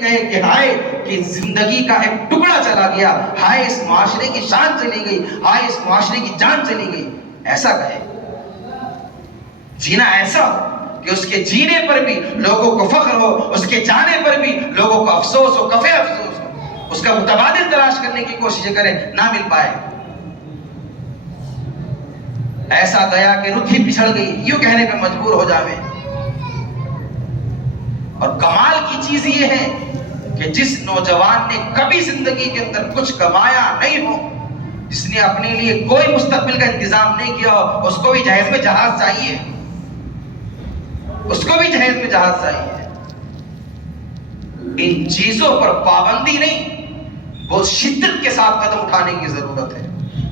کہے کہ ہائے کہ زندگی کا ایک ٹکڑا چلا گیا، ہائے اس معاشرے کی شان چلی گئی، ہائے اس معاشرے کی جان چلی گئی، ایسا کہے۔ جینا ایسا ہو کہ اس کے جینے پر بھی لوگوں کو فخر ہو، اس کے جانے پر بھی لوگوں کو افسوس ہو، کفے افسوس ہو، اس کا متبادل تلاش کرنے کی کوشش کریں، نہ مل پائے۔ ایسا گیا کہ رکھ ہی پچھڑ گئی، یوں کہنے پہ مجبور ہو جاویں۔ اور کمال کی چیز یہ ہے کہ جس نوجوان نے کبھی زندگی کے اندر کچھ کمایا نہیں ہو، جس نے اپنے لیے کوئی مستقبل کا انتظام نہیں کیا ہو، اس کو بھی جہیز میں جہاز چاہیے، اس کو بھی جہیز میں جہاز چاہیے۔ ان چیزوں پر پابندی نہیں، بہت شدت کے ساتھ قدم اٹھانے کی ضرورت ہے،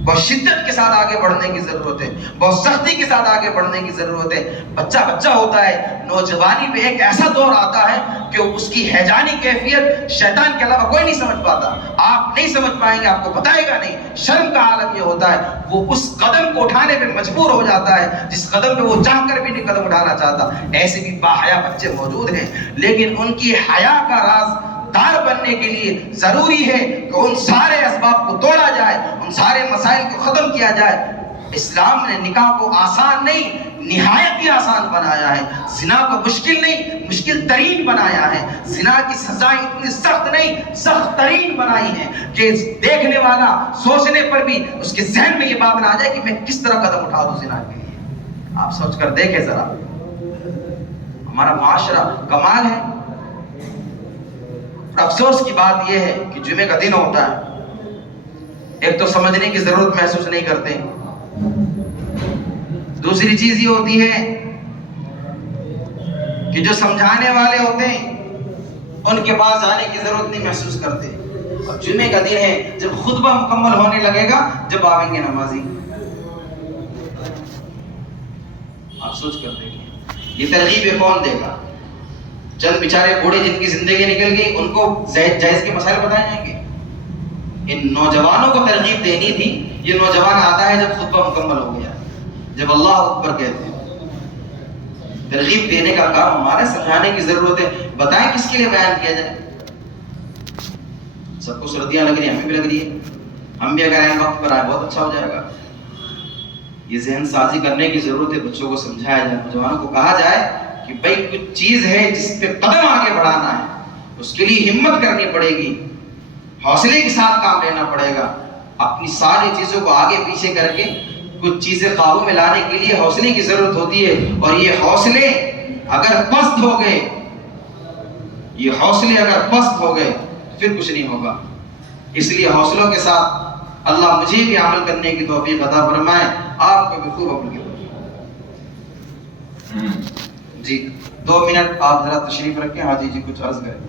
بہت شدت کے ساتھ آگے بڑھنے کی ضرورت ہے، بہت سختی کے ساتھ آگے بڑھنے کی ضرورت ہے۔ بچہ ہوتا ہے، نوجوانی پہ ایک ایسا دور آتا ہے کہ اس کی ہیجانی کیفیت شیطان کے علاوہ کوئی نہیں سمجھ پاتا، آپ نہیں سمجھ پائیں گے، آپ کو بتائے گا نہیں۔ شرم کا عالم یہ ہوتا ہے، وہ اس قدم کو اٹھانے پہ مجبور ہو جاتا ہے جس قدم پہ وہ چاہ کر بھی نہیں قدم اٹھانا چاہتا۔ ایسے بھی باحیا بچے موجود ہیں، لیکن ان کی حیا کا راز دار بننے کے لیے ضروری ہے کہ ان سارے اسباب کو توڑا جائے، ان سارے مسائل کو ختم کیا جائے۔ اسلام نے نکاح کو آسان نہیں، نہایت ہی آسان بنایا ہے۔ زنا کو مشکل نہیں، مشکل ترین بنایا ہے۔ زنا کی سزائیں اتنی سخت نہیں، سخت ترین بنائی ہیں کہ دیکھنے والا سوچنے پر بھی اس کے ذہن میں یہ بات نہ آ جائے کہ میں کس طرح قدم اٹھا دوں زنا کے لیے۔ آپ سوچ کر دیکھیں ذرا، ہمارا معاشرہ کمال ہے۔ افسوس کی بات یہ ہے کہ جمعے کا دن ہوتا ہے، ایک تو سمجھنے کی ضرورت محسوس نہیں کرتے، دوسری چیز یہ ہوتی ہے کہ جو سمجھانے والے ہوتے ہیں ان کے پاس جانے کی ضرورت نہیں محسوس کرتے۔ اور جمعے کا دن ہے جب خطبہ مکمل ہونے لگے گا، جب آئیں گے نمازی۔ آپ سوچ کر دیکھیں، یہ ترغیب کون دے گا؟ چند بیچارے بوڑھے جن کی زندگی نکل گئی، ان کو جائز کے مسائل بتائے جائیں گے؟ ان نوجوانوں کو ترغیب دینی تھی۔ یہ نوجوان آتا ہے جب خطبہ مکمل ہو گیا، جب اللہ اکبر کہتے ہیں۔ ترغیب دینے کا کام ہمارے، سمجھانے کی ضرورت ہے۔ بتائیں کس کے لیے بیان کیا جائے؟ سب کو سردیاں لگ رہی ہیں، ہمیں بھی لگ رہی ہے، ہم بھی اگر عین وقت پر آئے بہت اچھا ہو جائے گا۔ یہ ذہن سازی کرنے کی ضرورت ہے، بچوں کو سمجھایا جائے، نوجوانوں کو کہا جائے کہ بھائی کچھ چیز ہے جس پہ قدم آگے بڑھانا ہے، اس کے لیے ہمت کرنی پڑے گی، حوصلے کے ساتھ کام لینا پڑے گا۔ اپنی ساری چیزوں کو آگے پیچھے کر کے کچھ چیزیں قابو میں لانے کے لیے حوصلے کی ضرورت ہوتی ہے، اور یہ حوصلے اگر پست ہو گئے، یہ حوصلے اگر پست ہو گئے پھر کچھ نہیں ہوگا۔ اس لیے حوصلوں کے ساتھ اللہ مجھے بھی عمل کرنے کی توفیق عطا فرمائے، آپ کو بھی خوب عمل کریں۔ جی 2 منٹ آپ ذرا تشریف رکھیں، حاجی جی کچھ عرض کریں۔